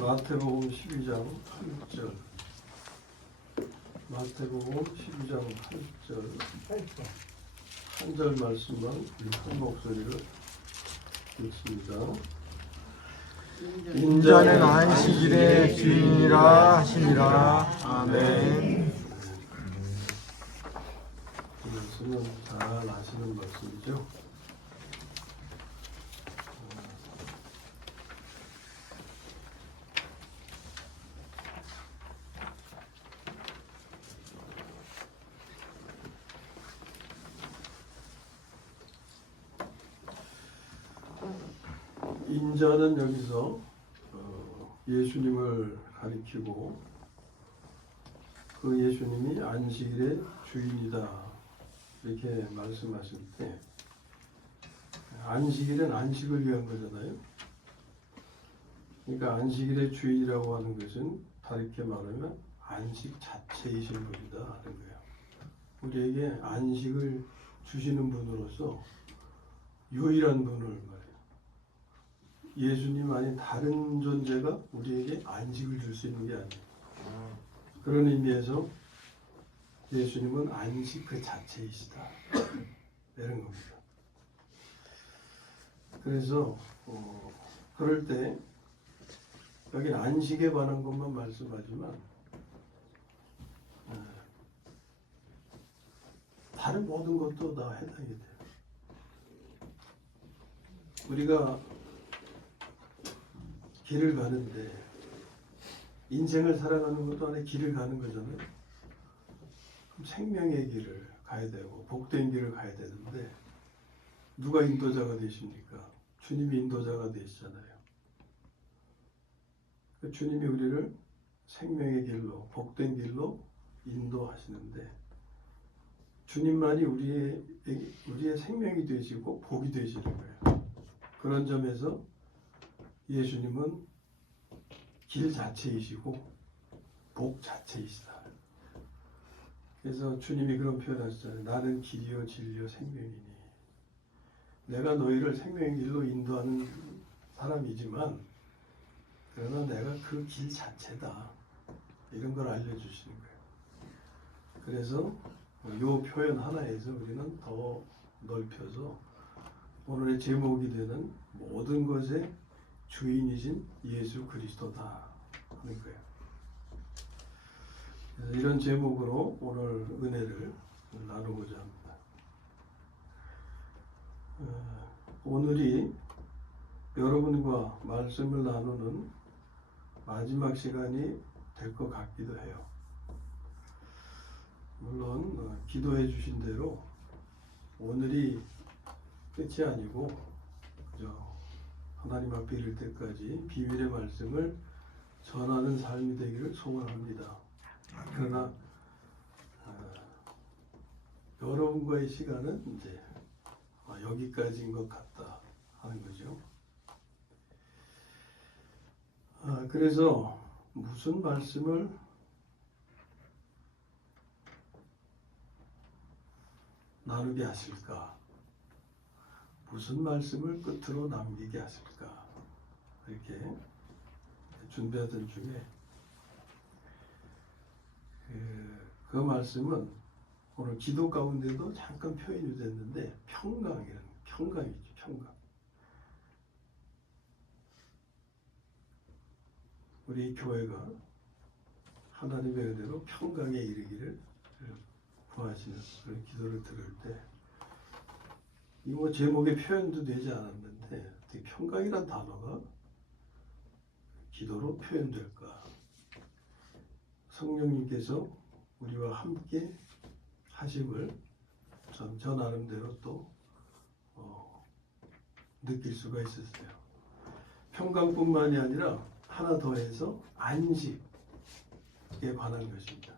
마태복음 12장 8절. 마태복음 12장 8절. 한 절 말씀만 큰 목소리로 읽습니다. 인자는 안식일의 주인이라 하시니라. 아멘. 이 말씀은 잘 아시는 말씀이죠. 인자는 여기서 예수님을 가리키고 그 예수님이 안식일의 주인이다 이렇게 말씀하실 때 안식일은 안식을 위한 거잖아요. 그러니까 안식일의 주인이라고 하는 것은 다르게 말하면 안식 자체이신 분이다 하는 거예요. 우리에게 안식을 주시는 분으로서 유일한 분을 말해요. 예수님 아닌 다른 존재가 우리에게 안식을 줄 수 있는 게 아니에요. 그런 의미에서 예수님은 안식 그 자체이시다 이런 겁니다. 그래서 그럴 때 여기는 안식에 관한 것만 말씀하지만 다른 모든 것도 다 해당이 돼요. 우리가 길을 가는데 인생을 살아가는 것도 안에 길을 가는 거잖아요. 그럼 생명의 길을 가야 되고 복된 길을 가야 되는데 누가 인도자가 되십니까? 주님이 인도자가 되시잖아요. 주님이 우리를 생명의 길로 복된 길로 인도하시는데 주님만이 우리의 생명이 되시고 복이 되시는 거예요. 그런 점에서 예수님은 길 자체이시고 복 자체이시다. 그래서 주님이 그런 표현하셨잖아요. 나는 길이요 진리요 생명이니. 내가 너희를 생명의 길로 인도하는 사람이지만 그러나 내가 그 길 자체다. 이런 걸 알려주시는 거예요. 그래서 이 표현 하나에서 우리는 더 넓혀서 오늘의 제목이 되는 모든 것의 주인이신 예수 그리스도다 하는 거예요. 이런 제목으로 오늘 은혜를 나누고자 합니다. 오늘이 여러분과 말씀을 나누는 마지막 시간이 될 것 같기도 해요. 물론 기도해 주신 대로 오늘이 끝이 아니고 그저 하나님 앞에 이를 때까지 비밀의 말씀을 전하는 삶이 되기를 소원합니다. 그러나 여러분과의 시간은 이제 여기까지인 것 같다 하는 거죠. 그래서 무슨 말씀을 나누게 하실까? 무슨 말씀을 끝으로 남기게 하실까? 이렇게 준비하던 중에 그 말씀은 오늘 기도 가운데도 잠깐 표현이 됐는데 평강이죠. 평강. 우리 교회가 하나님의 은혜로 평강에 이르기를 구하시는 그런 기도를 들을 때 이 제목에 표현도 되지 않았는데 어떻게 평강이란 단어가 기도로 표현될까? 성령님께서 우리와 함께 하심을 저 나름대로 또 느낄 수가 있었어요. 평강뿐만이 아니라 하나 더해서 안식에 관한 것입니다.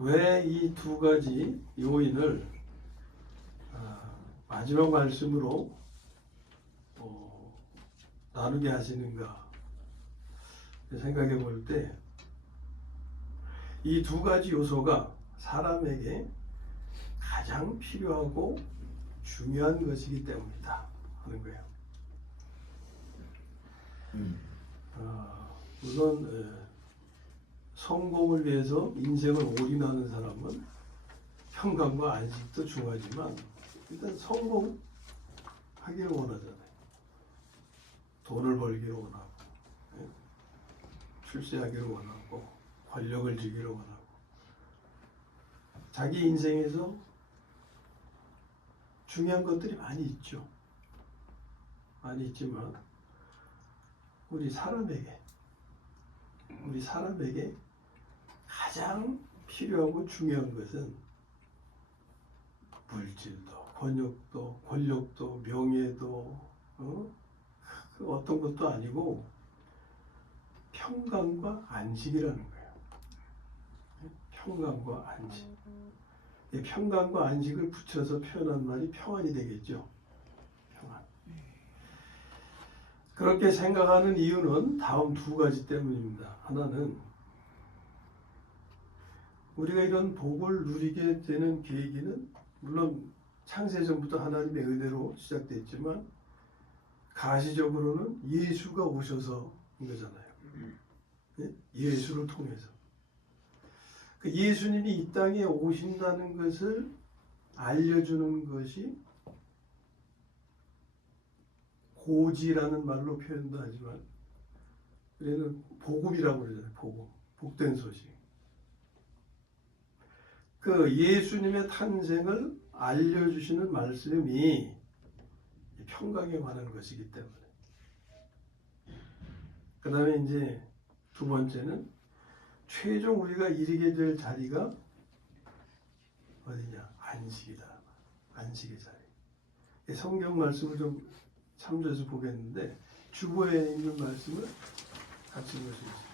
왜 이 두 가지 요인을 마지막 말씀으로 나누게 하시는가 생각해 볼 때 이 두 가지 요소가 사람에게 가장 필요하고 중요한 것이기 때문이다 하는 거예요. 우선 성공을 위해서 인생을 올인하는 사람은 평강과 안식도 중요하지만 일단 성공하기를 원하잖아요. 돈을 벌기를 원하고, 출세하기를 원하고, 권력을 주기를 원하고, 자기 인생에서 중요한 것들이 많이 있죠. 많이 있지만 우리 사람에게 가장 필요하고 중요한 것은 물질도, 권력도, 권력도, 명예도 어떤 것도 아니고 평강과 안식이라는 거예요. 평강과 안식. 이 평강과 안식을 붙여서 표현한 말이 평안이 되겠죠. 평안. 그렇게 생각하는 이유는 다음 두 가지 때문입니다. 하나는 우리가 이런 복을 누리게 되는 계기는 물론 창세전부터 하나님의 은혜로 시작됐지만 가시적으로는 예수가 오셔서 인 거잖아요. 예수를 통해서. 예수님이 이 땅에 오신다는 것을 알려주는 것이 고지라는 말로 표현도 하지만 우리는 복음이라고 그러잖아요. 복음. 복된 소식. 그 예수님의 탄생을 알려주시는 말씀이 평강에 관한 것이기 때문에. 그 다음에 이제 두 번째는 최종 우리가 이르게 될 자리가 어디냐? 안식이다. 안식의 자리. 성경 말씀을 좀 참조해서 보겠는데 주보에 있는 말씀을 같이 보시겠습니다.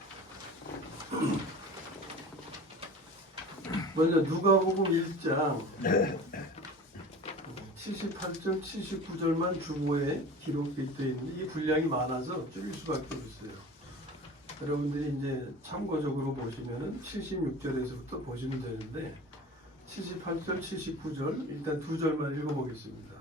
먼저 누가복음 1장 78절, 79절만 주보에 기록되어 있는데 이 분량이 많아서 줄일 수밖에 없어요. 여러분들이 이제 참고적으로 보시면은 76절에서부터 보시면 되는데 78절, 79절 일단 두 절만 읽어보겠습니다.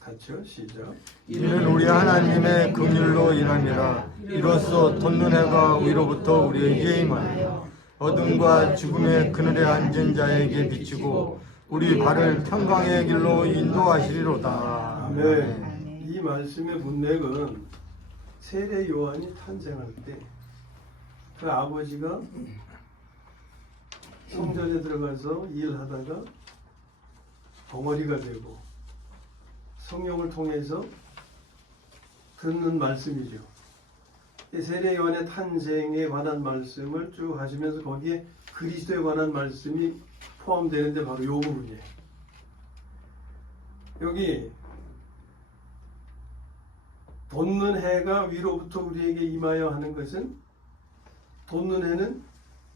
같이요, 시작. 이는 우리 하나님의 긍휼로 인함이라. 이로써 돋는 해가 위로부터 우리에게 임하여 어둠과 죽음의 그늘에 앉은 자에게 비치고 우리 발을 평강의 길로 인도하시리로다. 아멘. 이 말씀의 문맥은 세례 요한이 탄생할 때 그 아버지가 성전에 들어가서 일하다가 덩어리가 되고 성령을 통해서 듣는 말씀이죠. 세례 요한의 탄생에 관한 말씀을 쭉 하시면서 거기에 그리스도에 관한 말씀이 포함되는데 바로 이 부분이에요. 여기 돋는 해가 위로부터 우리에게 임하여 하는 것은 돋는 해는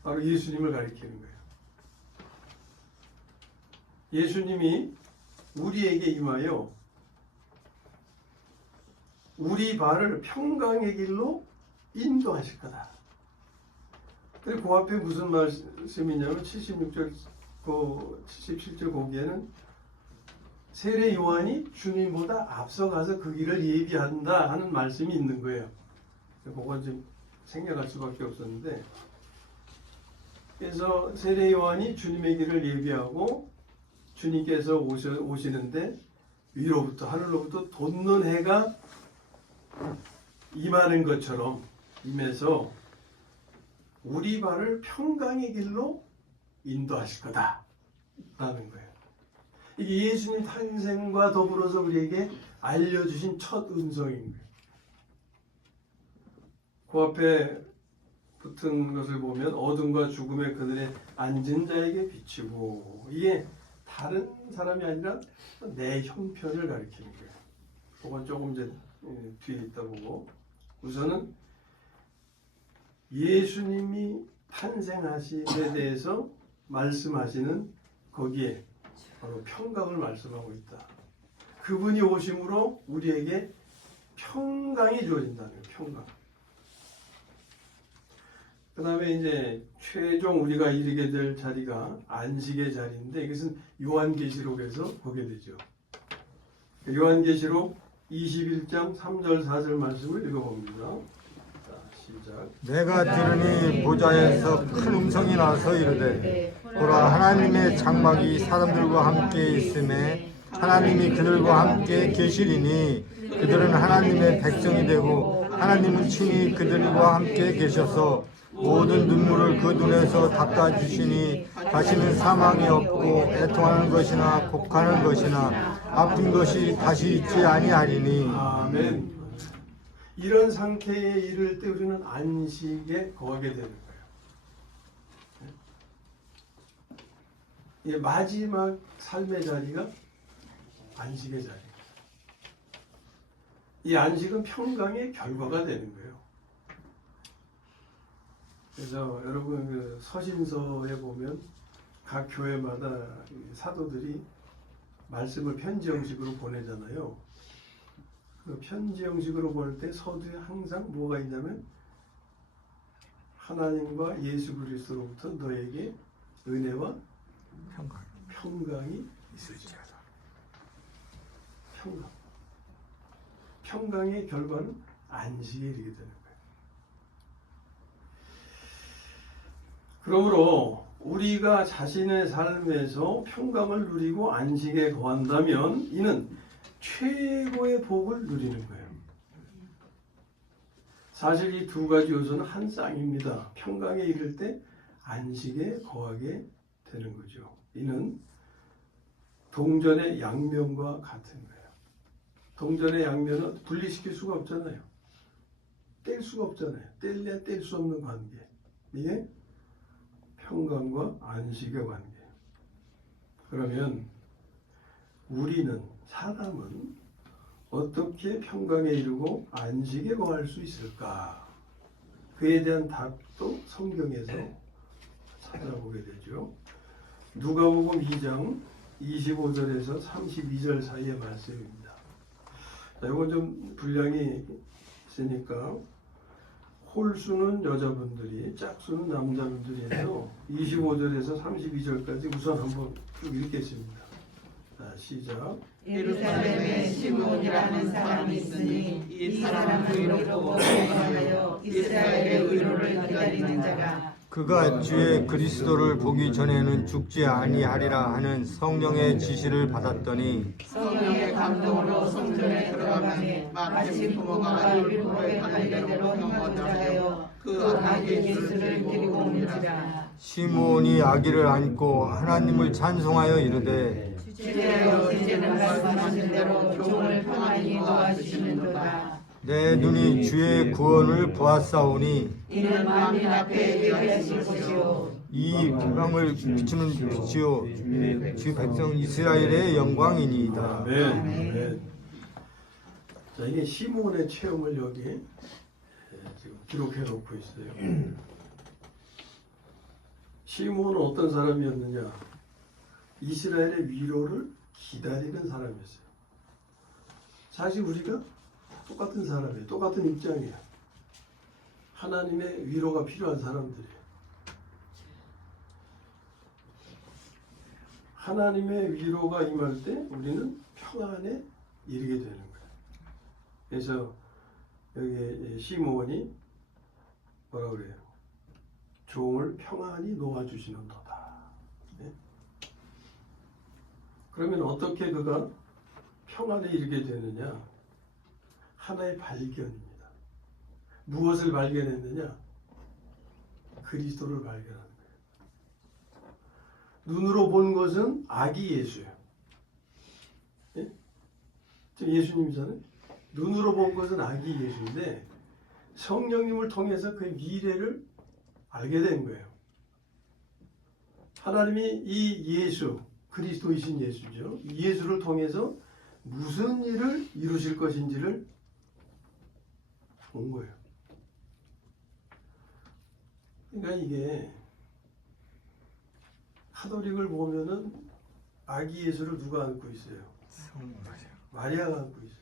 바로 예수님을 가리키는 거예요. 예수님이 우리에게 임하여 우리 발을 평강의 길로 인도하실 거다. 그리고 그 앞에 무슨 말씀이냐면 76절, 77절 거기에는 세례 요한이 주님보다 앞서가서 그 길을 예비한다 하는 말씀이 있는 거예요. 그건 좀 생략할 수밖에 없었는데, 그래서 세례 요한이 주님의 길을 예비하고 주님께서 오시는데 위로부터 하늘로부터 돋는 해가 임하는 것처럼 임해서 우리 발을 평강의 길로 인도하실 거다 라는 거예요. 이게 예수님 탄생과 더불어서 우리에게 알려주신 첫 음성인 거예요. 그 앞에 붙은 것을 보면 어둠과 죽음의 그늘에 앉은 자에게 비치고, 이게 다른 사람이 아니라 내 형편을 가리키는 거예요. 그건 조금 이제 뒤에 있다 보고, 우선은 예수님이 탄생하심에 대해서 말씀하시는 거기에 바로 평강을 말씀하고 있다. 그분이 오심으로 우리에게 평강이 주어진다는 거예요. 평강. 그 다음에 이제 최종 우리가 이르게 될 자리가 안식의 자리인데, 이것은 요한계시록에서 보게 되죠. 요한계시록 21장 3절 4절 말씀을 읽어봅니다. 자, 시작. 내가 들으니 보좌에서 큰 음성이 나서 이르되 보라 하나님의 장막이 사람들과 함께 있음에 하나님이 그들과 함께 계시리니 그들은 하나님의 백성이 되고 하나님은 친히 그들과 함께 계셔서 모든 눈물을 그 눈에서 닦아주시니 다시는 사망이 없고 애통하는 것이나 곡하는 것이나 아픈 것이 다시 있지 아니하리니. 아멘. 이런 상태에 이를 때 우리는 안식에 거하게 되는 거예요. 이 마지막 삶의 자리가 안식의 자리입니다. 이 안식은 평강의 결과가 되는 거예요. 그래서 여러분 그 서신서에 보면 각 교회마다 사도들이 말씀을 편지 형식으로 보내잖아요. 그 편지 형식으로 보낼 때 서두에 항상 뭐가 있냐면 하나님과 예수 그리스도로부터 너에게 은혜와 평강이 있을지어다. 평강의 결과는 안식에 이르게 되는 거예요. 그러므로 우리가 자신의 삶에서 평강을 누리고 안식에 거한다면 이는 최고의 복을 누리는 거예요. 사실 이 두 가지 요소는 한 쌍입니다. 평강에 이를 때 안식에 거하게 되는 거죠. 이는 동전의 양면과 같은 거예요. 동전의 양면은 분리시킬 수가 없잖아요. 뗄 수가 없잖아요. 뗄래야 뗄 수 없는 관계. 이게 평강과 안식의 관계예요. 그러면 우리는 사람은 어떻게 평강에 이르고 안식에 거할 수 있을까? 그에 대한 답도 성경에서 찾아보게 되죠. 누가복음 2장 25절에서 32절 사이의 말씀입니다. 자, 이건 좀 분량이 있으니까 홀수는 여자분들이, 짝수는 남자분들이 해서 25절에서 32절까지 우선 한번 쭉 읽겠습니다. 자, 시작. 예루살렘에 시므온이라는 사람이 있으니 이 사람은 의롭고 공경하여 이스라엘의 의로를 기다리는 자가 그가 주의 그리스도를 보기 전에는 죽지 아니하리라 하는 성령의 지시를 받았더니 성령의 감동으로 성전에 들어가매 마치 부모가 일부러에 가는 대로 경험하여 그 아기 예수를 데리고 오는지라. 시므온이 아기를 안고 하나님을 찬송하여 이르되 주께여 이제는 말씀하신 대로 종을 평안히 도와주시는도다. 내 눈이 주의 구원을 보았사오니 이는 만민 앞에 예비하신 것이요 이 빛방을 비추는 빛이요 주 백성 이스라엘의 영광이니이다. 아멘. 아멘. 자, 이게 시몬의 체험을 여기 지금 기록해 놓고 있어요. 시몬은 어떤 사람이었느냐? 이스라엘의 위로를 기다리는 사람이었어요. 사실 우리가 똑같은 사람이에요. 똑같은 입장이에요. 하나님의 위로가 필요한 사람들이에요. 하나님의 위로가 임할 때 우리는 평안에 이르게 되는 거예요. 그래서 여기 시므온이 뭐라 그래요? 종을 평안히 놓아주시는도다. 네? 그러면 어떻게 그가 평안에 이르게 되느냐? 하나의 발견입니다. 무엇을 발견했느냐? 그리스도를 발견한 거예요. 눈으로 본 것은 아기 예수예요. 예? 지금 예수님이잖아요. 눈으로 본 것은 아기 예수인데 성령님을 통해서 그 미래를 알게 된 거예요. 하나님이 이 예수, 그리스도이신 예수죠. 이 예수를 통해서 무슨 일을 이루실 것인지를 본 거예요. 그러니까 이게 카톨릭을 보면은 아기 예수를 누가 안고 있어요? 마리아가 안고 있어요.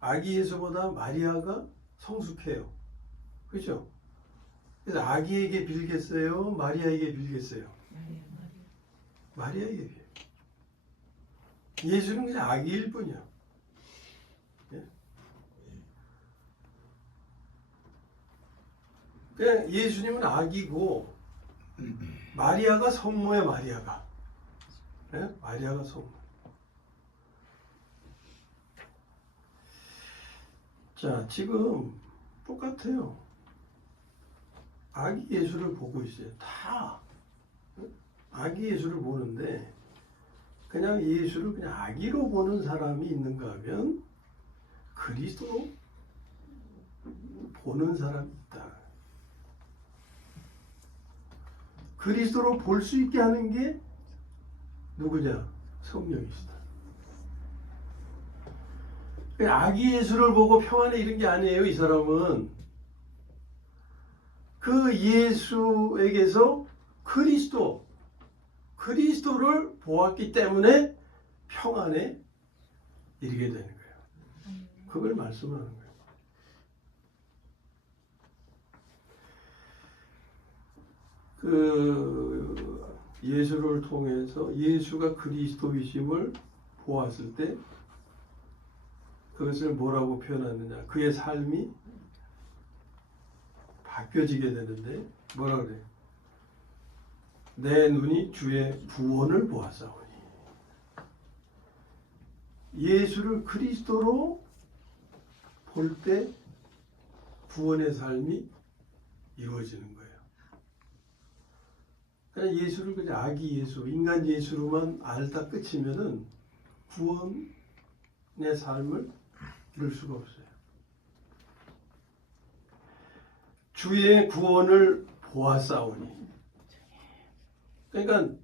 아기 예수보다 마리아가 성숙해요. 그렇죠? 그래서 아기에게 빌겠어요? 마리아에게 빌겠어요? 마리아에게 빌어요. 예수는 그냥 아기일 뿐이야. 예? 그냥 예수님은 아기고 마리아가 성모야. 마리아가. 예? 마리아가 성모. 자, 지금 똑같아요. 아기 예수를 보고 있어요. 다 아기 예수를 보는데 그냥 예수를 그냥 아기로 보는 사람이 있는가 하면 그리스도로 보는 사람이 있다. 그리스도로 볼 수 있게 하는 게 누구냐? 성령이시다. 아기 예수를 보고 평안에 이른 게 아니에요. 이 사람은 그 예수에게서 그리스도를 보았기 때문에 평안에 이르게 되는 거예요. 그걸 말씀하는 거예요. 그 예수를 통해서 예수가 그리스도이심을 보았을 때 그것을 뭐라고 표현하느냐? 그의 삶이 바뀌어지게 되는데 뭐라 그래? 내 눈이 주의 구원을 보았사오니. 예수를 그리스도로 볼 때 구원의 삶이 이루어지는 거예요. 그냥 예수를 그냥 아기 예수, 인간 예수로만 알다 끝이면은 구원의 삶을 이룰 수가 없어요. 주의 구원을 보았사오니. 그러니까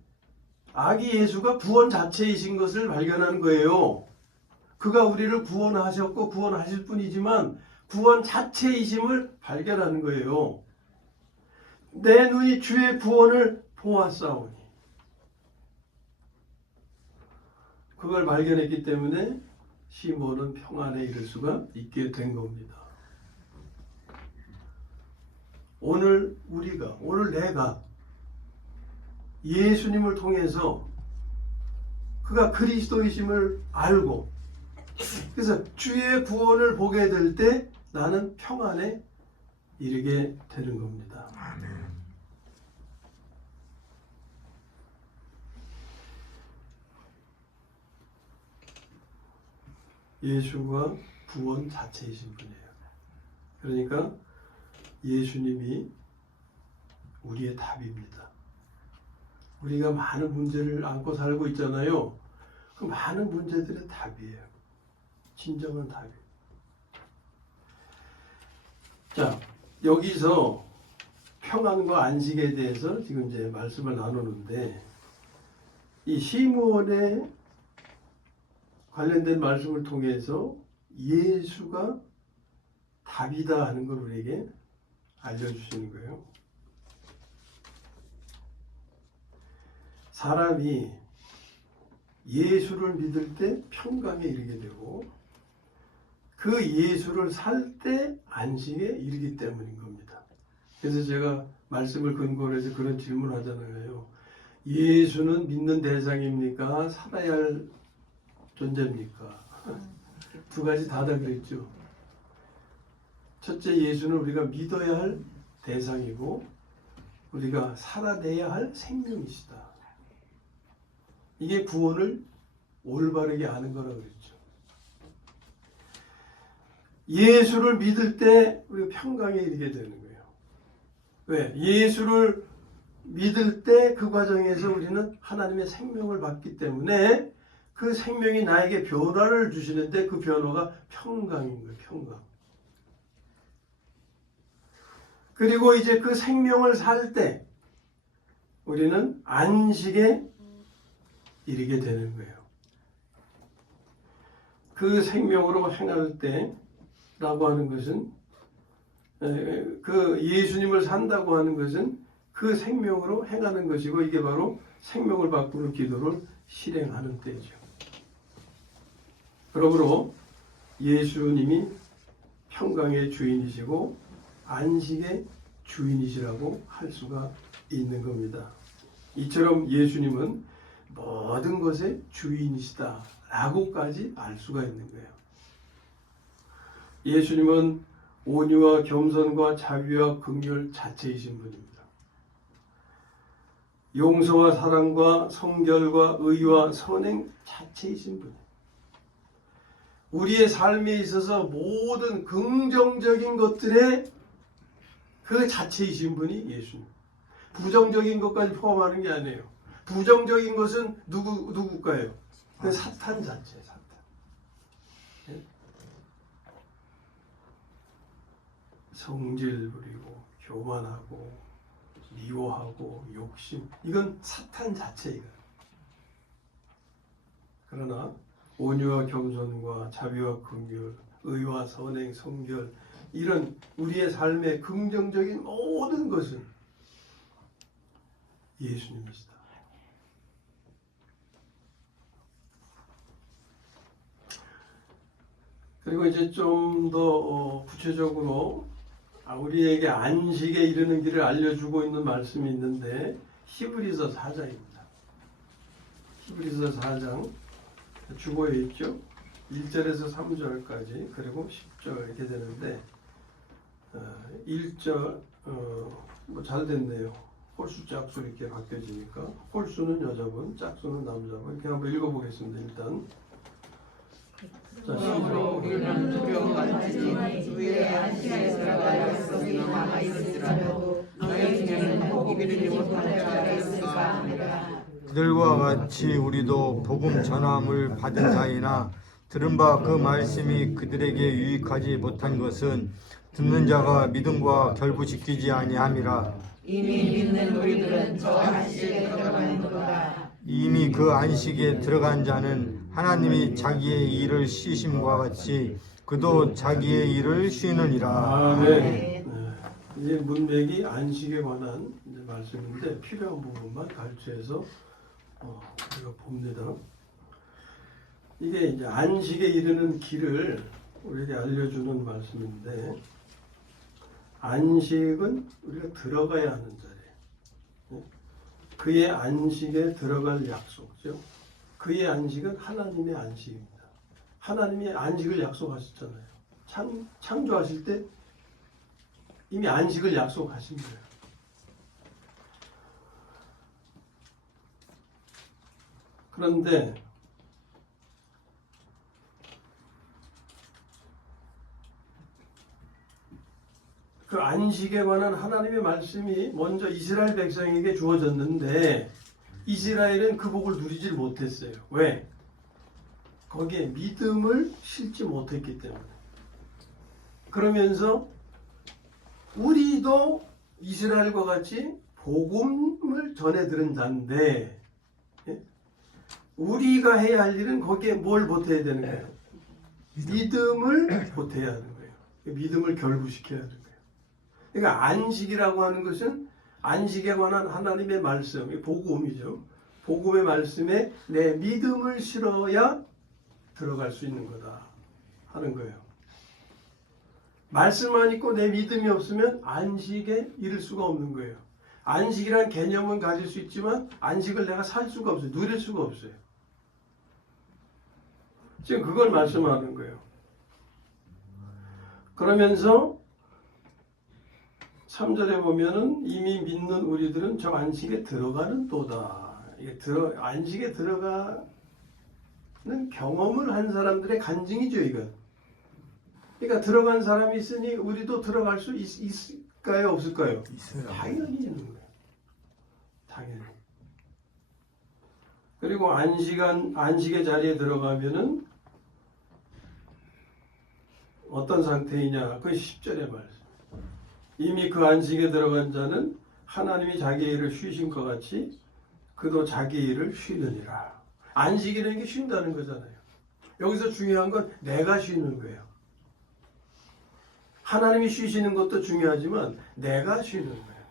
아기 예수가 구원 자체이신 것을 발견하는 거예요. 그가 우리를 구원하셨고 구원하실 뿐이지만 구원 자체이심을 발견하는 거예요. 내 눈이 주의 구원을 보았사오니. 그걸 발견했기 때문에 시몬은 평안에 이를 수가 있게 된 겁니다. 오늘 내가 예수님을 통해서 그가 그리스도이심을 알고 그래서 주의 구원을 보게 될 때 나는 평안에 이르게 되는 겁니다. 아멘. 예수가 구원 자체이신 분이에요. 그러니까 예수님이 우리의 답입니다. 우리가 많은 문제를 안고 살고 있잖아요. 그 많은 문제들의 답이에요. 진정한 답이에요. 자, 여기서 평안과 안식에 대해서 지금 이제 말씀을 나누는데 이 시므온의 관련된 말씀을 통해서 예수가 답이다 하는 걸 우리에게 알려주시는 거예요. 사람이 예수를 믿을 때 평강에 이르게 되고 그 예수를 살 때 안식에 이르기 때문인 겁니다. 그래서 제가 말씀을 근거로 해서 그런 질문을 하잖아요. 예수는 믿는 대상입니까? 살아야 할 존재입니까? 두 가지 다다 그랬죠. 첫째, 예수는 우리가 믿어야 할 대상이고 우리가 살아내야 할 생명이시다. 이게 구원을 올바르게 아는 거라고 그랬죠. 예수를 믿을 때 우리가 평강에 이르게 되는 거예요. 왜? 예수를 믿을 때 그 과정에서 우리는 하나님의 생명을 받기 때문에 그 생명이 나에게 변화를 주시는데 그 변화가 평강인 거예요. 평강. 그리고 이제 그 생명을 살 때 우리는 안식에 이르게 되는 거예요. 그 생명으로 행할 때라고 하는 것은 그 예수님을 산다고 하는 것은 그 생명으로 행하는 것이고 이게 바로 생명을 바꾸는 기도를 실행하는 때죠. 그러므로 예수님이 평강의 주인이시고 안식의 주인이시라고 할 수가 있는 겁니다. 이처럼 예수님은 모든 것의 주인이시다 라고까지 알 수가 있는 거예요. 예수님은 온유와 겸손과 자비와 긍휼 자체이신 분입니다. 용서와 사랑과 성결과 의와 선행 자체이신 분이에요. 우리의 삶에 있어서 모든 긍정적인 것들의 그 자체이신 분이 예수님. 부정적인 것까지 포함하는 게 아니에요. 부정적인 것은 누구일까요? 그 사탄 자체, 사탄. 예? 성질 부리고, 교만하고, 미워하고, 욕심. 이건 사탄 자체이거든요. 그러나 온유와 겸손과 자비와 긍휼, 의와 선행, 성결 이런 우리의 삶의 긍정적인 모든 것은 예수님이시다. 그리고 이제 좀 더 구체적으로 우리에게 안식에 이르는 길을 알려주고 있는 말씀이 있는데 히브리서 4장입니다. 히브리서 4장 주보에 있죠. 1절에서 3절까지 그리고 10절 이렇게 되는데 1절 뭐 잘 됐네요. 홀수 짝수 이렇게 바뀌어지니까 홀수는 여자분, 짝수는 남자분 이렇게 한번 읽어보겠습니다. 일단 자, 그러므로 우리는 두려워하지 주의 안식에 들어갈 약속이 남아있을지라도 너희 중에는 복 이르지 못하는 자가 있을까 하니라. 그들과 같이 우리도 복음 전함을 받은 자이나 들은 바 그 말씀이 그들에게 유익하지 못한 것은 듣는 자가 믿음과 결부시키지 아니함이라. 이미 믿는 우리들은 저 안식에 들어가는도다. 이미 그 안식에 들어간 자는 하나님이 자기의 일을 쉬심과 같이 그도 자기의 일을 쉬느니라. 네. 이제 문맥이 안식에 관한 이제 말씀인데 필요한 부분만 발췌해서 우리가 봅니다. 이게 이제 안식에 이르는 길을 우리에게 알려주는 말씀인데 안식은 우리가 들어가야 하는 자리예요. 그의 안식에 들어갈 약속이죠. 그의 안식은 하나님의 안식입니다. 하나님이 안식을 약속하셨잖아요. 창조하실 때 이미 안식을 약속하신 거예요. 그런데 그 안식에 관한 하나님의 말씀이 먼저 이스라엘 백성에게 주어졌는데 이스라엘은 그 복을 누리질 못했어요. 왜? 거기에 믿음을 실지 못했기 때문에. 그러면서 우리도 이스라엘과 같이 복음을 전해 들은 자인데 우리가 해야 할 일은 거기에 뭘 보태야 되는 거예요? 믿음을 보태야 하는 거예요. 믿음을 결부시켜야 하는 거예요. 그러니까 안식이라고 하는 것은 안식에 관한 하나님의 말씀, 복음이죠. 복음의 말씀에 내 믿음을 실어야 들어갈 수 있는 거다 하는 거예요. 말씀만 있고 내 믿음이 없으면 안식에 이를 수가 없는 거예요. 안식이란 개념은 가질 수 있지만 안식을 내가 살 수가 없어요. 누릴 수가 없어요. 지금 그걸 말씀하는 거예요. 그러면서 3절에 보면은 이미 믿는 우리들은 저 안식에 들어가는 도다. 이게 안식에 들어가는 경험을 한 사람들의 간증이죠, 이건. 그러니까 들어간 사람이 있으니 우리도 들어갈 수 있을까요, 없을까요? 있어요. 당연히 있는 거예요. 당연히. 그리고 안식의 자리에 들어가면은 어떤 상태이냐? 그 10절의 말씀. 이미 그 안식에 들어간 자는 하나님이 자기 일을 쉬신 것 같이 그도 자기 일을 쉬느니라. 안식이라는 게 쉰다는 거잖아요. 여기서 중요한 건 내가 쉬는 거예요. 하나님이 쉬시는 것도 중요하지만 내가 쉬는 거예요.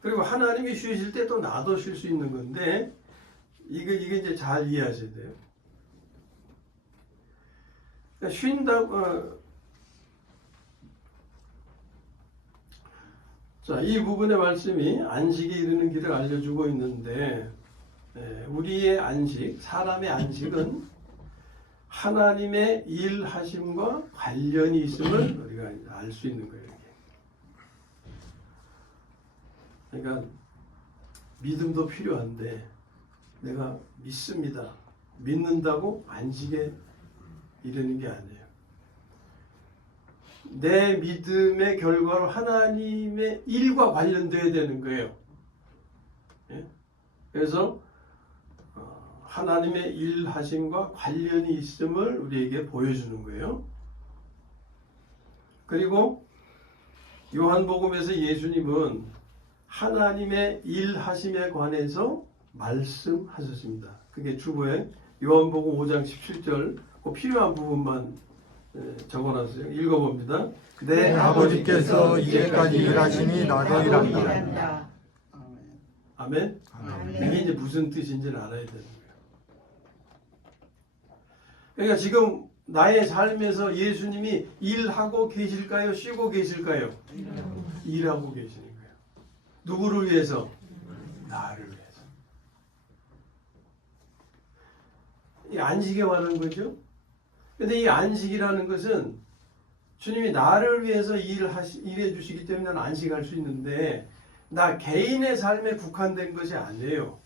그리고 하나님이 쉬실 때 또 나도 쉴 수 있는 건데 이게 이제 잘 이해하셔야 돼요. 그러니까 쉰다고 자, 이 부분의 말씀이 안식에 이르는 길을 알려주고 있는데 우리의 안식, 사람의 안식은 하나님의 일하심과 관련이 있음을 우리가 알 수 있는 거예요. 그러니까 믿음도 필요한데 내가 믿습니다. 믿는다고 안식에 이르는 게 아니에요. 내 믿음의 결과로 하나님의 일과 관련돼야 되는 거예요. 그래서 하나님의 일하심과 관련이 있음을 우리에게 보여주는 거예요. 그리고 요한복음에서 예수님은 하나님의 일하심에 관해서 말씀하셨습니다. 그게 주보에 요한복음 5장 17절 그 필요한 부분만 적어놨어요. 읽어봅니다. 내 아버지께서 이제까지 일하시니 나도 일한다. 아멘. 이게 이제 무슨 뜻인지를 알아야 되는 거예요. 그러니까 지금 나의 삶에서 예수님이 일하고 계실까요? 쉬고 계실까요? 일하고 계시는 거예요. 누구를 위해서? 나를 위해서. 이 안식에 관한 거죠. 근데 이 안식이라는 것은 주님이 나를 위해서 일해 주시기 때문에 나는 안식할 수 있는데 나 개인의 삶에 국한된 것이 아니에요.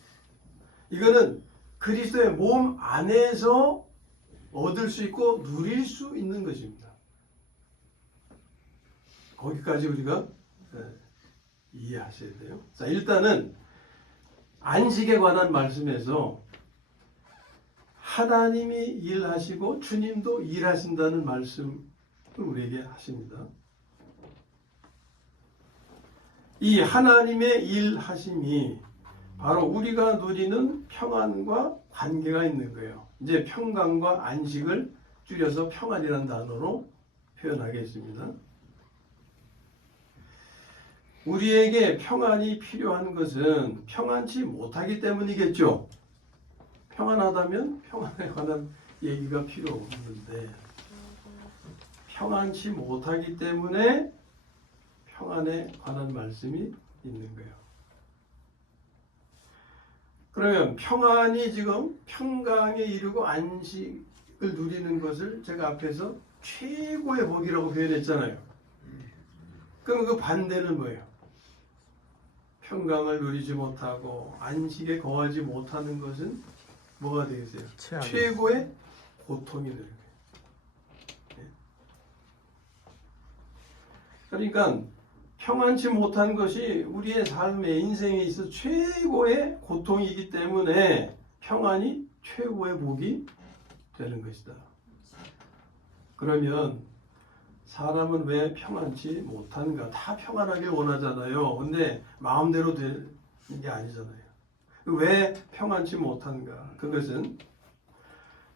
이거는 그리스도의 몸 안에서 얻을 수 있고 누릴 수 있는 것입니다. 거기까지 우리가 이해하셔야 돼요. 자, 일단은 안식에 관한 말씀에서 하나님이 일하시고 주님도 일하신다는 말씀을 우리에게 하십니다. 이 하나님의 일하심이 바로 우리가 누리는 평안과 관계가 있는 거예요. 이제 평강과 안식을 줄여서 평안이라는 단어로 표현하겠습니다. 우리에게 평안이 필요한 것은 평안치 못하기 때문이겠죠. 평안하다면 평안에 관한 얘기가 필요 없는데 평안치 못하기 때문에 평안에 관한 말씀이 있는 거예요. 그러면 평안이 지금 평강에 이르고 안식을 누리는 것을 제가 앞에서 최고의 복이라고 표현했잖아요. 그럼 그 반대는 뭐예요? 평강을 누리지 못하고 안식에 거하지 못하는 것은 뭐가 되겠어요? 최고의 고통이 되는 거예요. 그러니까 평안치 못한 것이 우리의 삶의 인생에 있어 최고의 고통이기 때문에 평안이 최고의 복이 되는 것이다. 그러면 사람은 왜 평안치 못한가? 다 평안하길 원하잖아요. 근데 마음대로 되는 게 아니잖아요. 왜 평안치 못한가? 그것은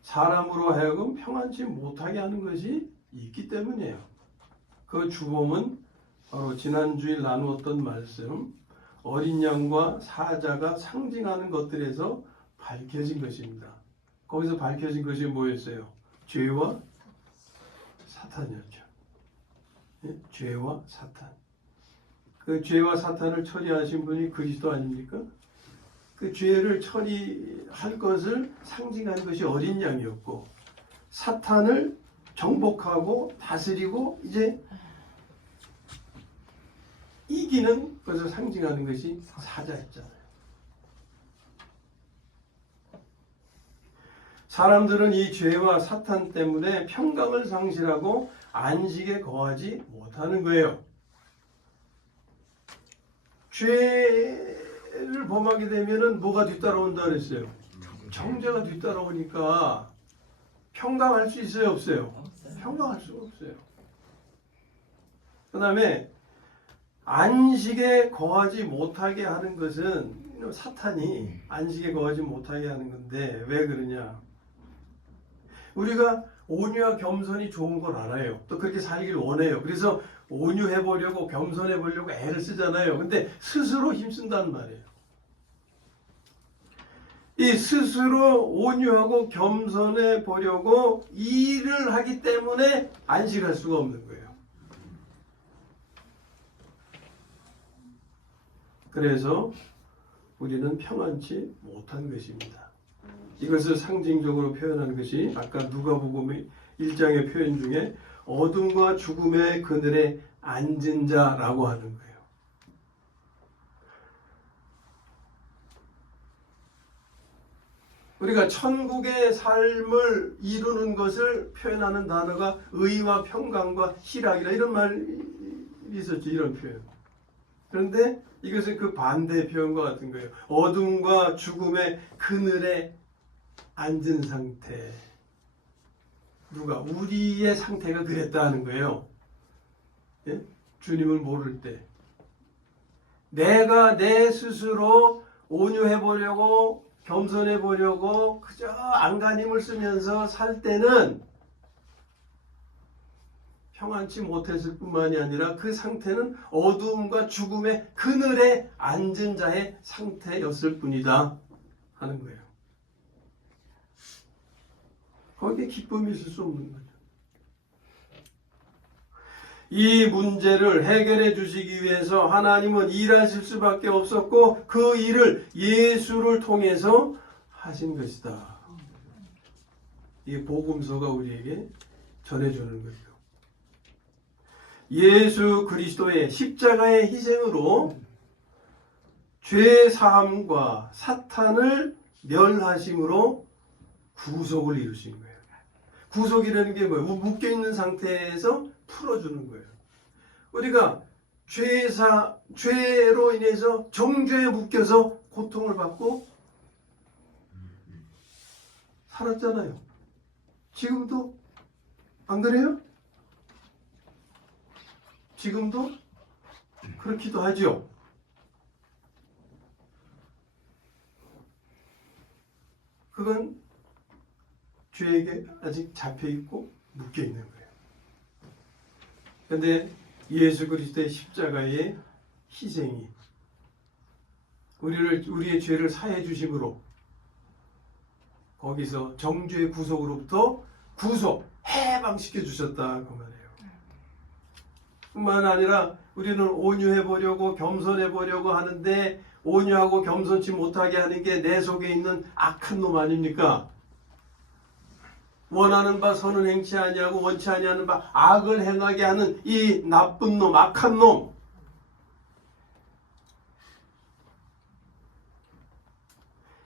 사람으로 하여금 평안치 못하게 하는 것이 있기 때문이에요. 그 주범은 바로 지난주에 나누었던 말씀, 어린 양과 사자가 상징하는 것들에서 밝혀진 것입니다. 거기서 밝혀진 것이 뭐였어요? 죄와 사탄이었죠. 죄와 사탄. 그 죄와 사탄을 처리하신 분이 그리스도 아닙니까? 그 죄를 처리할 것을 상징한 것이 어린 양이었고 사탄을 정복하고 다스리고 이제 이기는 것을 상징하는 것이 사자였잖아요. 사람들은 이 죄와 사탄 때문에 평강을 상실하고 안식에 거하지 못하는 거예요. 죄를 범하게 되면은 뭐가 뒤따라온다 그랬어요? 정죄가 뒤따라오니까 평강할 수 있어요, 없어요? 평강할 수가 없어요. 그 다음에 안식에 거하지 못하게 하는 것은 사탄이 안식에 거하지 못하게 하는 건데 왜 그러냐? 우리가 온유와 겸손이 좋은 걸 알아요. 또 그렇게 살길 원해요. 그래서 온유해 보려고 겸손해 보려고 애를 쓰잖아요. 근데 스스로 힘쓴다는 말이에요. 이 스스로 온유하고 겸손해 보려고 일을 하기 때문에 안식할 수가 없는 거예요. 그래서 우리는 평안치 못한 것입니다. 이것을 상징적으로 표현하는 것이 아까 누가복음 1장의 표현 중에 어둠과 죽음의 그늘에 앉은 자라고 하는 거예요. 우리가 천국의 삶을 이루는 것을 표현하는 단어가 의와 평강과 희락이라 이런 말이 있었죠. 이런 표현. 그런데 이것은 그 반대 표현과 같은 거예요. 어둠과 죽음의 그늘에 앉은 상태. 누가? 우리의 상태가 그랬다는 거예요. 예? 주님을 모를 때. 내가 내 스스로 온유해 보려고 겸손해 보려고 그저 안간힘을 쓰면서 살 때는 평안치 못했을 뿐만이 아니라 그 상태는 어두움과 죽음의 그늘에 앉은 자의 상태였을 뿐이다 하는 거예요. 거기에 기쁨이 있을 수 없는 거죠. 이 문제를 해결해 주시기 위해서 하나님은 일하실 수밖에 없었고 그 일을 예수를 통해서 하신 것이다. 이 복음서가 우리에게 전해주는 거죠. 예수 그리스도의 십자가의 희생으로 죄 사함과 사탄을 멸하심으로 구속을 이루신 거예요. 구속이라는 게 뭐예요? 묶여있는 상태에서 풀어주는 거예요. 우리가 죄로 인해서 정죄에 묶여서 고통을 받고 살았잖아요. 지금도 안 그래요? 지금도 그렇기도 하죠. 그건 죄에게 아직 잡혀있고 묶여있는 거예요. 그런데 예수 그리스도의 십자가의 희생이 우리의 죄를 사해 주심으로 거기서 정죄의 구속으로부터 해방시켜 주셨다 그 말이에요. 뿐만 아니라 우리는 온유해 보려고 겸손해 보려고 하는데 온유하고 겸손치 못하게 하는 게 내 속에 있는 악한 놈 아닙니까? 원하는 바 선은 행치 아니하고 원치 아니하는 바 악을 행하게 하는 이 나쁜 놈, 악한 놈.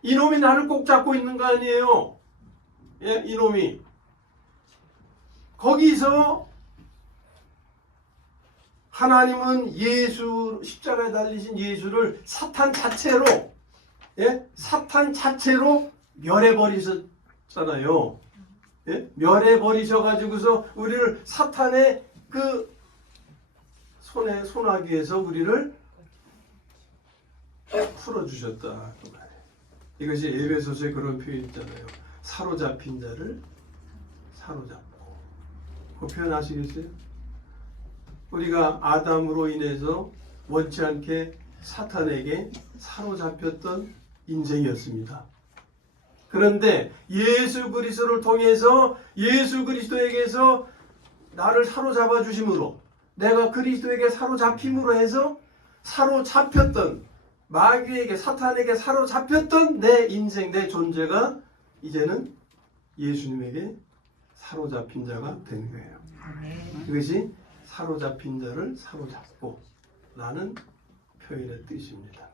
이놈이 나를 꼭 잡고 있는 거 아니에요? 예, 이놈이. 거기서 하나님은 십자가에 달리신 예수를 사탄 자체로 멸해버리셨잖아요. 예? 멸해버리셔가지고서 우리를 사탄의 그 손아귀에서 우리를 풀어주셨다. 그 말이에요. 이것이 에베소서에 그런 표현이 있잖아요. 사로잡힌 자를 사로잡고. 그 표현 아시겠어요? 우리가 아담으로 인해서 원치 않게 사탄에게 사로잡혔던 인생이었습니다. 그런데 예수 그리스도를 통해서 예수 그리스도에게서 나를 사로잡아 주심으로 내가 그리스도에게 사로잡힘으로 해서 사로잡혔던 마귀에게 사탄에게 사로잡혔던 내 인생 내 존재가 이제는 예수님에게 사로잡힌 자가 되는 거예요. 그것이 사로잡힌 자를 사로잡고 라는 표현의 뜻입니다.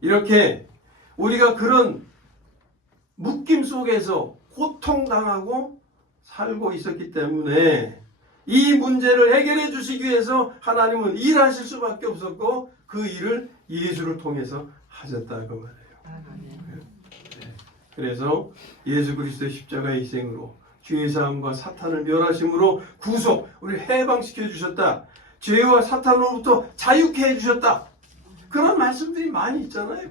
이렇게 우리가 그런 묶임 속에서 고통당하고 살고 있었기 때문에 이 문제를 해결해 주시기 위해서 하나님은 일하실 수밖에 없었고 그 일을 예수를 통해서 하셨다 그 말이에요. 그래서 예수 그리스도의 십자가의 희생으로 죄사함과 사탄을 멸하심으로 우리를 해방시켜 주셨다. 죄와 사탄으로부터 자유케 해주셨다. 그런 말씀들이 많이 있잖아요.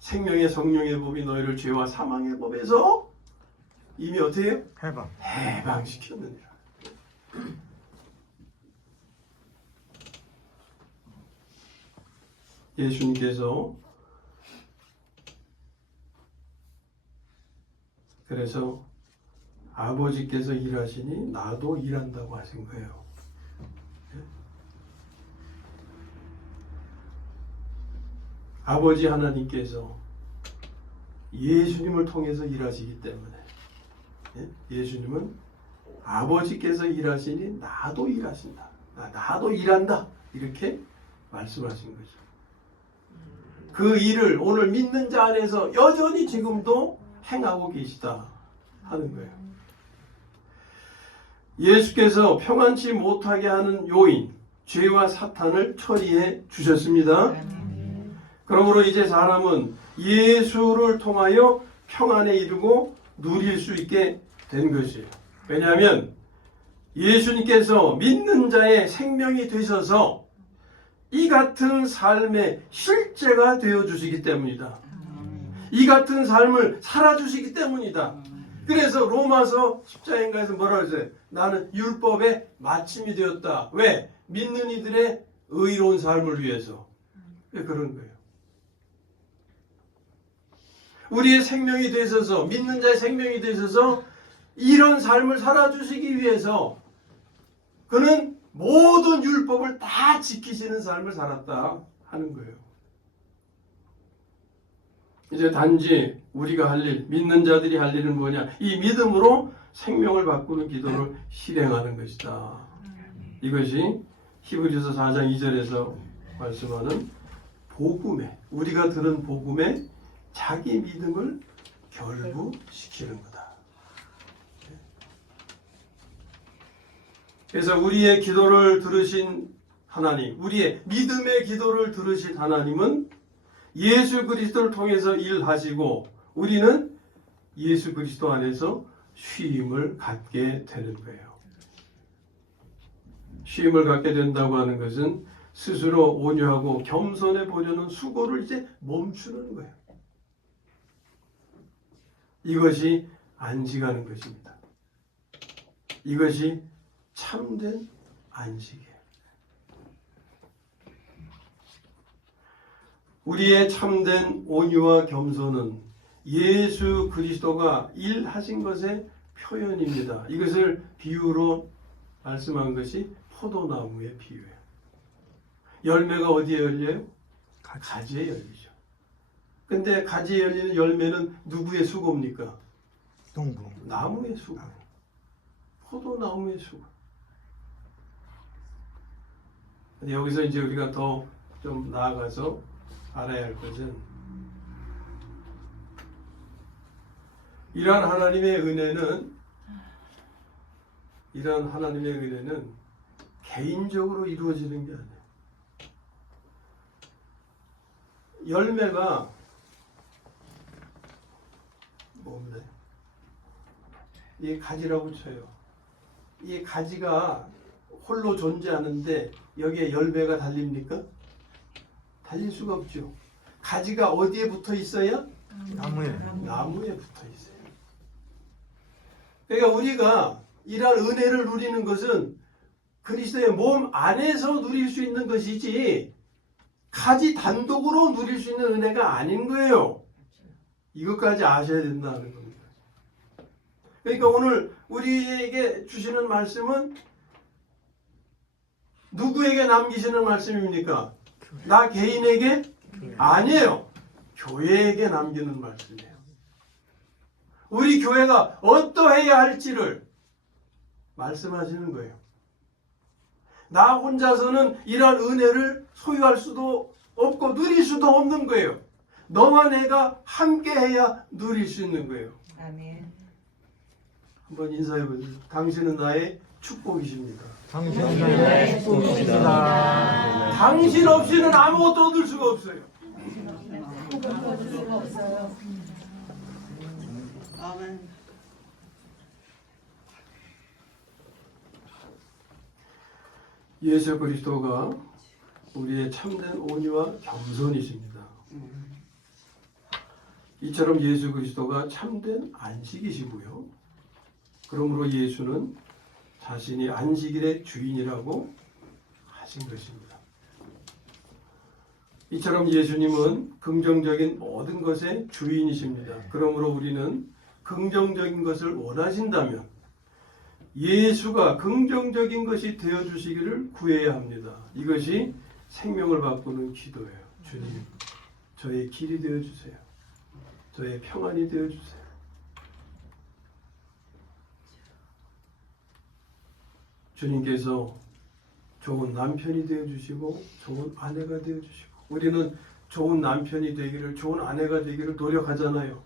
생명의 성령의 법이 너희를 죄와 사망의 법에서 이미 어떻게 해요? 해방시켰느니라. 예수님께서 그래서 아버지께서 일하시니 나도 일한다고 하신 거예요. 아버지 하나님께서 예수님을 통해서 일하시기 때문에, 예수님은 아버지께서 일하시니 나도 일하신다, 나도 일한다, 이렇게 말씀하신 거죠. 그 일을 오늘 믿는 자 안에서 여전히 지금도 행하고 계시다 하는 거예요. 예수께서 평안치 못하게 하는 요인, 죄와 사탄을 처리해 주셨습니다. 그러므로 이제 사람은 예수를 통하여 평안에 이르고 누릴 수 있게 된 것이에요. 왜냐하면 예수님께서 믿는 자의 생명이 되셔서 이 같은 삶의 실제가 되어주시기 때문이다. 이 같은 삶을 살아주시기 때문이다. 그래서 로마서 10장인가에서 뭐라고 했어요? 나는 율법의 마침이 되었다. 왜? 믿는 이들의 의로운 삶을 위해서. 왜 그런 거예요? 우리의 생명이 되셔서, 믿는 자의 생명이 되셔서 이런 삶을 살아주시기 위해서 그는 모든 율법을 다 지키시는 삶을 살았다 하는 거예요. 이제 단지 우리가 할 일, 믿는 자들이 할 일은 뭐냐? 이 믿음으로 생명을 바꾸는 기도를 실행하는 것이다. 이것이 히브리서 4장 2절에서 말씀하는 복음에, 우리가 들은 복음에 자기 믿음을 결부시키는 거다. 그래서 우리의 기도를 들으신 하나님, 우리의 믿음의 기도를 들으신 하나님은 예수 그리스도를 통해서 일하시고 우리는 예수 그리스도 안에서 쉼을 갖게 되는 거예요. 쉼을 갖게 된다고 하는 것은 스스로 온유하고 겸손해 보려는 수고를 이제 멈추는 거예요. 이것이 안식하는 것입니다. 이것이 참된 안식이에요. 우리의 참된 온유와 겸손은 예수 그리스도가 일하신 것의 표현입니다. 이것을 비유로 말씀한 것이 포도나무의 비유예요. 열매가 어디에 열려요? 가지에 열리죠. 근데 가지에 열리는 열매는 누구의 수고입니까? 농부. 나무의 수고. 포도나무의 수고. 근데 여기서 이제 우리가 더 좀 나아가서 알아야 할 것은 이러한 하나님의 은혜는 개인적으로 이루어지는 게 아니에요. 열매가 뭡니까? 이 가지라고 쳐요. 이 가지가 홀로 존재하는데 여기에 열매가 달립니까? 달릴 수가 없죠. 가지가 어디에 붙어 있어야? 나무에 붙어 있어요. 그러니까 우리가 이러한 은혜를 누리는 것은 그리스도의 몸 안에서 누릴 수 있는 것이지 가지 단독으로 누릴 수 있는 은혜가 아닌 거예요. 이것까지 아셔야 된다는 겁니다. 그러니까 오늘 우리에게 주시는 말씀은 누구에게 남기시는 말씀입니까? 나 개인에게? 아니에요. 교회에게 남기는 말씀이에요. 우리 교회가 어떠해야 할지를 말씀하시는 거예요. 나 혼자서는 이러한 은혜를 소유할 수도 없고 누릴 수도 없는 거예요. 너와 내가 함께해야 누릴 수 있는 거예요. 아멘. 한번 인사해 보세요. 당신은 나의 축복이십니다. 당신은 나의 축복이십니다. 당신 없이는 아무것도 얻을 수가 없어요. 아멘. 예수 그리스도가 우리의 참된 온유와 겸손이십니다. 이처럼 예수 그리스도가 참된 안식이시고요. 그러므로 예수는 자신이 안식일의 주인이라고 하신 것입니다. 이처럼 예수님은 긍정적인 모든 것의 주인이십니다. 그러므로 우리는 긍정적인 것을 원하신다면 예수가 긍정적인 것이 되어주시기를 구해야 합니다. 이것이 생명을 바꾸는 기도예요. 주님, 저의 길이 되어주세요. 저의 평안이 되어주세요. 주님께서 좋은 남편이 되어주시고 좋은 아내가 되어주시고 우리는 좋은 남편이 되기를 좋은 아내가 되기를 노력하잖아요.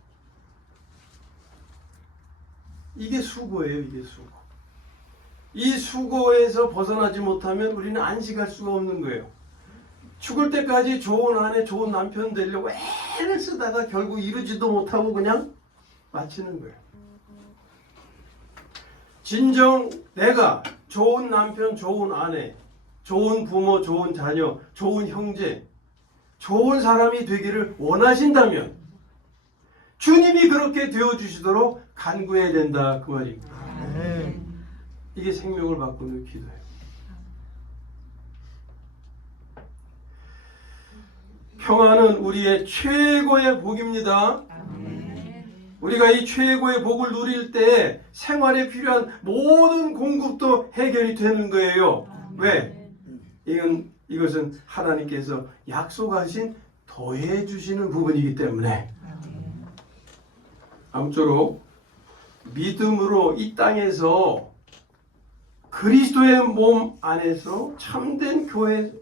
이게 수고예요. 이게 수고. 이 수고에서 벗어나지 못하면 우리는 안식할 수가 없는 거예요. 죽을 때까지 좋은 아내, 좋은 남편 되려고 애를 쓰다가 결국 이루지도 못하고 그냥 마치는 거예요. 진정 내가 좋은 남편, 좋은 아내, 좋은 부모, 좋은 자녀, 좋은 형제, 좋은 사람이 되기를 원하신다면 주님이 그렇게 되어주시도록 간구해야 된다 그 말입니다. 이게 생명을 바꾸는 기도예요. 평안은 우리의 최고의 복입니다. 우리가 이 최고의 복을 누릴 때 생활에 필요한 모든 공급도 해결이 되는 거예요. 왜? 이것은 하나님께서 약속하신 더해 주시는 부분이기 때문에. 아무쪼록 믿음으로 이 땅에서 그리스도의 몸 안에서 참된 교회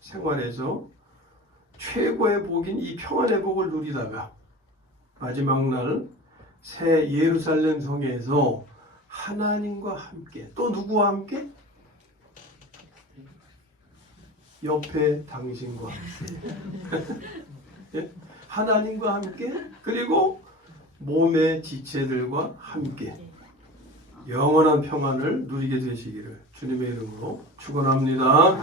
생활에서 최고의 복인 이 평안의 복을 누리다가 마지막 날 새 예루살렘 성에서 하나님과 함께 또 누구와 함께? 옆에 당신과 함께 하나님과 함께 그리고 몸의 지체들과 함께 영원한 평안을 누리게 되시기를 주님의 이름으로 축원합니다.